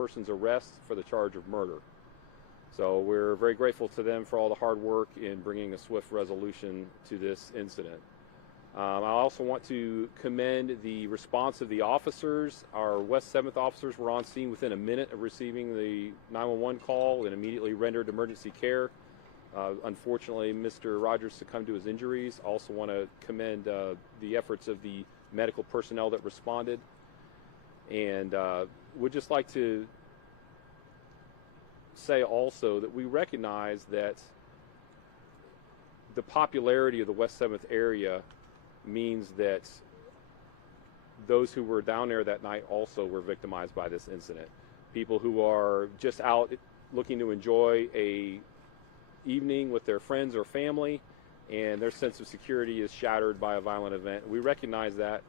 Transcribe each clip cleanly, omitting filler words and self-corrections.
person's arrest for the charge of murder. So we're very grateful to them for all the hard work in bringing a swift resolution to this incident. I also want to commend the response of the officers. Our West 7th officers were on scene within a minute of receiving the 911 call and immediately rendered emergency care. Unfortunately, Mr. Rogers succumbed to his injuries. Also want to commend the efforts of the medical personnel that responded. And would just like to say also that we recognize that the popularity of the West 7th area means that those who were down there that night also were victimized by this incident. People who are just out looking to enjoy a evening with their friends or family, and their sense of security is shattered by a violent event. We recognize that.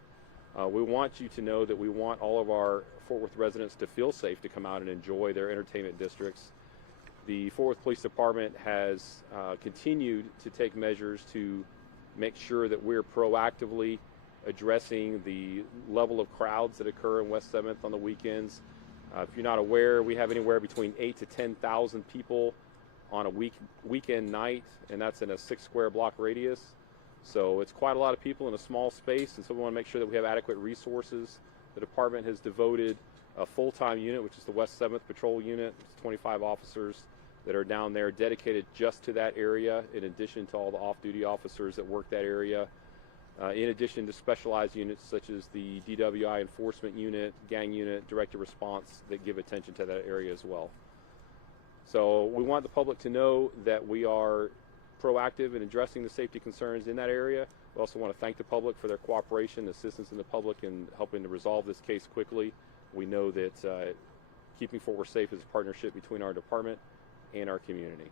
We want you to know that we want all of our Fort Worth residents to feel safe to come out and enjoy their entertainment districts. The Fort Worth Police Department has continued to take measures to make sure that we're proactively addressing the level of crowds that occur in West 7th on the weekends. If you're not aware, we have anywhere between 8,000 to 10,000 people on a weekend night, and that's in a 6 square block radius. So it's quite a lot of people in a small space, and so we want to make sure that we have adequate resources. The department has devoted a full-time unit, which is the West 7th Patrol Unit. It's 25 officers that are down there dedicated just to that area, in addition to all the off-duty officers that work that area, in addition to specialized units such as the DWI Enforcement Unit, Gang Unit, Directed Response that give attention to that area as well. So we want the public to know that we are proactive in addressing the safety concerns in that area. We also want to thank the public for their cooperation, assistance in the public in helping to resolve this case quickly. We know that keeping Fort Worth safe is a partnership between our department and our community.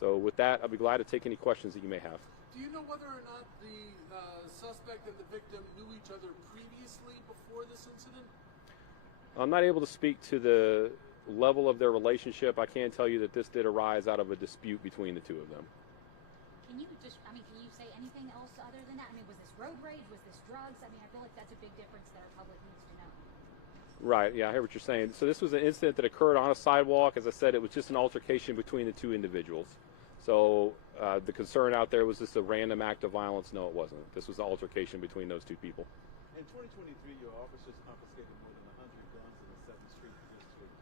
So with that, I'll be glad to take any questions that you may have. Do you know whether or not the suspect and the victim knew each other previously before this incident? I'm not able to speak to the level of their relationship. I can tell you that this did arise out of a dispute between the two of them. Can you say anything else other than that? I mean, was this road rage? Was this drugs? I mean, I feel like that's a big difference that our public needs to know. Right, yeah, I hear what you're saying. So this was an incident that occurred on a sidewalk. As I said, it was just an altercation between the two individuals. So the concern out there, was this a random act of violence? No, it wasn't. This was an altercation between those two people. In 2023, your officers confiscated more than 100 guns in the 7th Street District,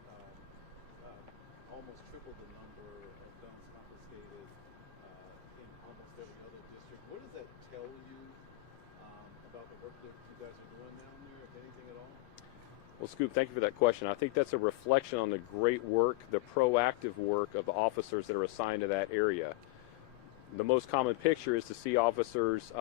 almost triple the number of guns confiscated in almost every other district. What does that tell you about the work that you guys are doing down there, if anything at all? Well, Scoop, thank you for that question. I think that's a reflection on the great work, the proactive work of the officers that are assigned to that area. The most common picture is to see officers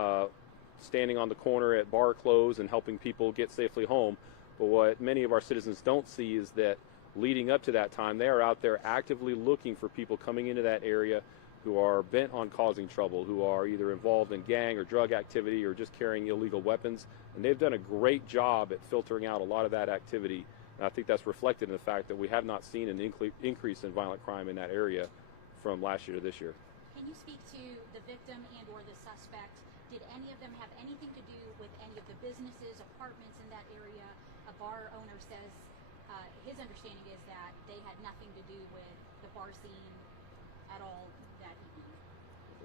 standing on the corner at bar close and helping people get safely home. But what many of our citizens don't see is that leading up to that time, they are out there actively looking for people coming into that area who are bent on causing trouble, who are either involved in gang or drug activity or just carrying illegal weapons. And they've done a great job at filtering out a lot of that activity. And I think that's reflected in the fact that we have not seen an increase in violent crime in that area from last year to this year. Can you speak to the victim and or the suspect? Did any of them have anything to do with any of the businesses, apartments in that area? A bar owner says his understanding is that they had nothing to do with the bar scene at all that evening.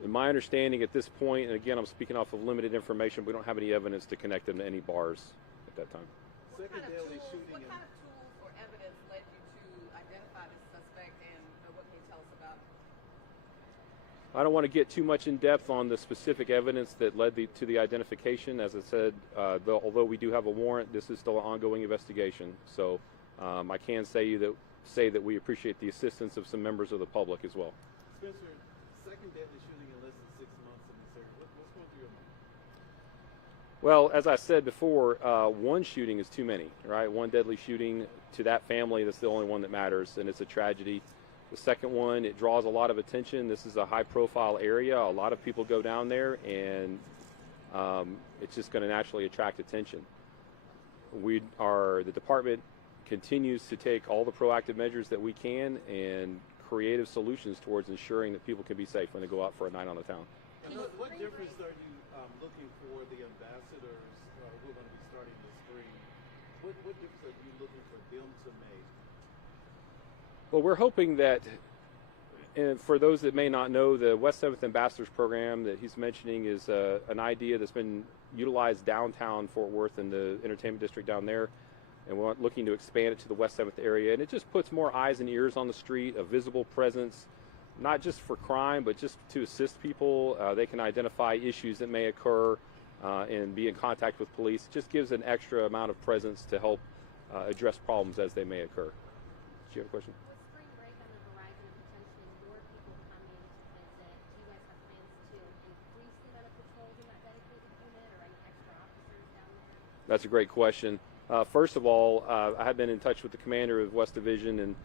In my understanding at this point, and again, I'm speaking off of limited information, we don't have any evidence to connect them to any bars at that time. What kind of tools or evidence led you to identify this suspect, and what can you tell us about it? I don't want to get too much in depth on the specific evidence that led to the identification. As I said, although we do have a warrant, this is still an ongoing investigation. So I can say that we appreciate the assistance of some members of the public as well. Spencer, second deadly shooting in less than 6 months in this area. What's going through your mind? Well, as I said before, one shooting is too many, right? One deadly shooting to that family, that's the only one that matters, and it's a tragedy. The second one, it draws a lot of attention. This is a high-profile area. A lot of people go down there, and it's just going to naturally attract attention. The department continues to take all the proactive measures that we can and creative solutions towards ensuring that people can be safe when they go out for a night on the town. What difference are you looking for the ambassadors who are going to be starting this spring? What difference are you looking for them to make Well, we're hoping that, and for those that may not know, the West 7th Ambassadors Program that he's mentioning is an idea that's been utilized downtown Fort Worth in the entertainment district down there, and we're looking to expand it to the West 7th area. And it just puts more eyes and ears on the street, a visible presence, not just for crime, but just to assist people. They can identify issues that may occur and be in contact with police. It just gives an extra amount of presence to help address problems as they may occur. Do you have a question? With spring break on the horizon and potentially more people coming to visit, do you guys have plans to increase the amount of patrols in that dedicated unit or any extra officers down there? That's a great question. First of all, I have been in touch with the commander of West Division, and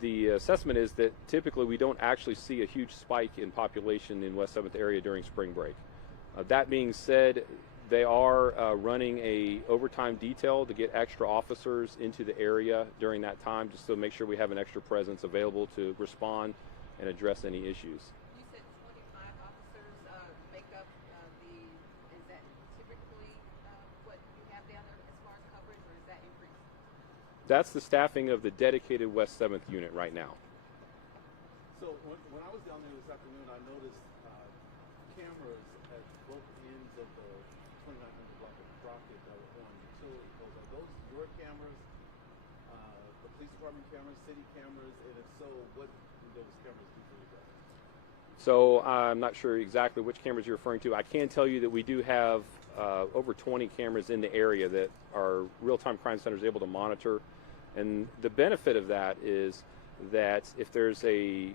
the assessment is that typically we don't actually see a huge spike in population in West 7th area during spring break. That being said, they are running a overtime detail to get extra officers into the area during that time, just to make sure we have an extra presence available to respond and address any issues. You said 25 officers make up is that typically what you have down there as far as coverage, or is that increased? That's the staffing of the dedicated West 7th unit right now. So when I was down there this afternoon, I noticed cameras at both ends of the 2900 block of Crockett that were on utility poles. Are those your cameras, the police department cameras, city cameras, and if so, what do those cameras do for you guys? So I'm not sure exactly which cameras you're referring to. I can tell you that we do have over 20 cameras in the area that our real-time crime center is able to monitor. And the benefit of that is that if there's a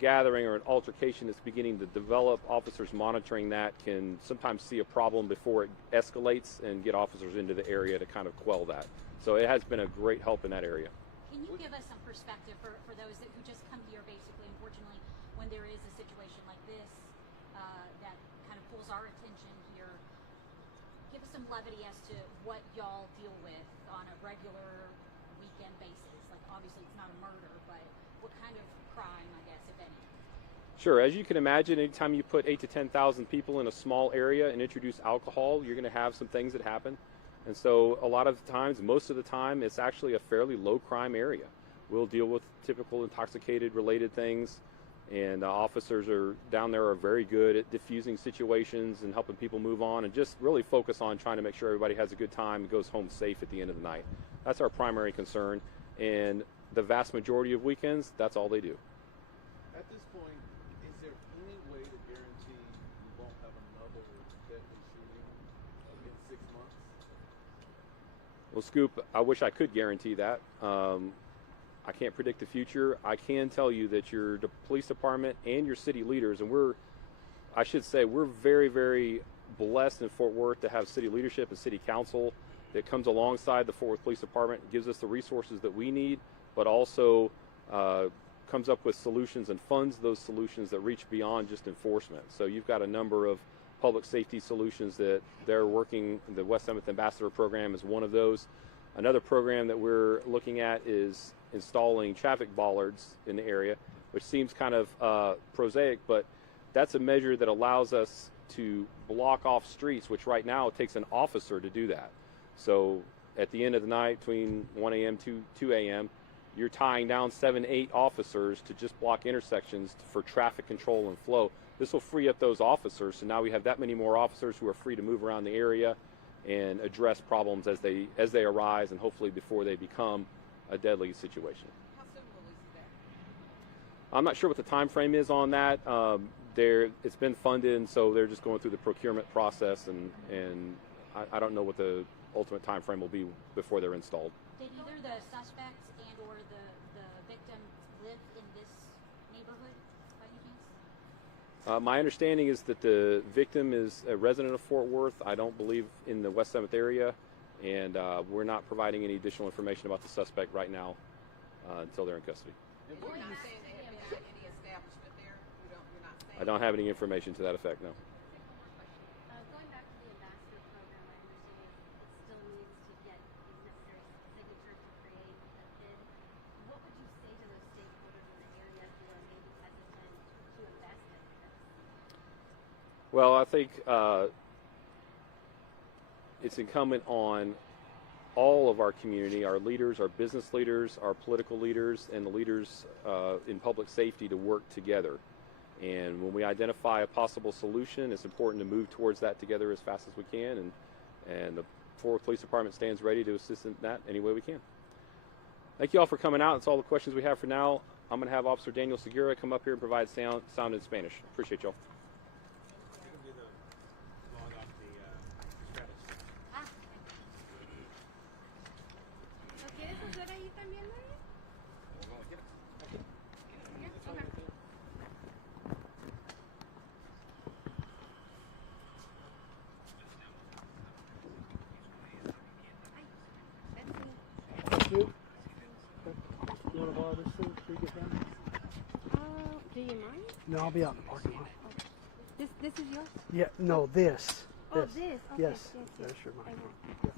gathering or an altercation that's beginning to develop, officers monitoring that can sometimes see a problem before it escalates and get officers into the area to kind of quell that. So it has been a great help in that area. Can you give us some perspective for those who just come here basically, unfortunately, when there is a situation like this that kind of pulls our attention here? Give us some levity as to what y'all deal with on a regular weekend basis. Like, obviously it's not a murder, but what kind of crime, I guess, if any? Sure. As you can imagine, anytime you put 8,000 to 10,000 people in a small area and introduce alcohol, you're going to have some things that happen. And so a lot of times, most of the time, it's actually a fairly low crime area. We'll deal with typical intoxicated related things, and officers are down there are very good at diffusing situations and helping people move on, and just really focus on trying to make sure everybody has a good time and goes home safe at the end of the night. That's our primary concern. And the vast majority of weekends, that's all they do. At this point, is there any way to guarantee we won't have another deadly shooting in 6 months? Well, Scoop, I wish I could guarantee that. I can't predict the future. I can tell you that your police department and your city leaders, and we're very, very blessed in Fort Worth to have city leadership and city council that comes alongside the Fort Worth Police Department, gives us the resources that we need, but also comes up with solutions and funds those solutions that reach beyond just enforcement. So you've got a number of public safety solutions that they're working. The West 7th Ambassador Program is one of those. Another program that we're looking at is installing traffic bollards in the area, which seems kind of prosaic, but that's a measure that allows us to block off streets, which right now it takes an officer to do that. So at the end of the night, between 1 a.m. to 2 a.m., you're tying down 7, 8 officers to just block intersections for traffic control and flow. This will free up those officers, so now we have that many more officers who are free to move around the area and address problems as they arise, and hopefully before they become a deadly situation. How soon will we see that? I'm not sure what the time frame is on that. It's been funded, and so they're just going through the procurement process, and I don't know what the ultimate time frame will be before they're installed. Did either the suspect and or the victim live in this neighborhood by any chance? My understanding is that the victim is a resident of Fort Worth. I don't believe in the West 7th area, and we're not providing any additional information about the suspect right now until they're in custody. And You're what do not you saying they have been to any establishment there? You're not saying? I don't have any information to that effect, no. Going back to the ambassador program, I understand it still needs to get these necessary signatures to create a bid. What would you say to those stakeholders in the area who are maybe hesitant to invest in this? Well, I think it's incumbent on all of our community, our leaders, our business leaders, our political leaders, and the leaders in public safety to work together. And when we identify a possible solution, it's important to move towards that together as fast as we can. And the Fort Worth Police Department stands ready to assist in that any way we can. Thank you all for coming out. That's all the questions we have for now. I'm going to have Officer Daniel Segura come up here and provide sound in Spanish. Appreciate y'all. ¿Lo quieres hacer ahí también, María? Thank you. You want to borrow this thing before you get down? Do you mind? No, I'll be out in the parking lot. This is yours? Yeah, no, this. Oh, this. Okay, Yes. yes. That's your I mic. will. Yeah.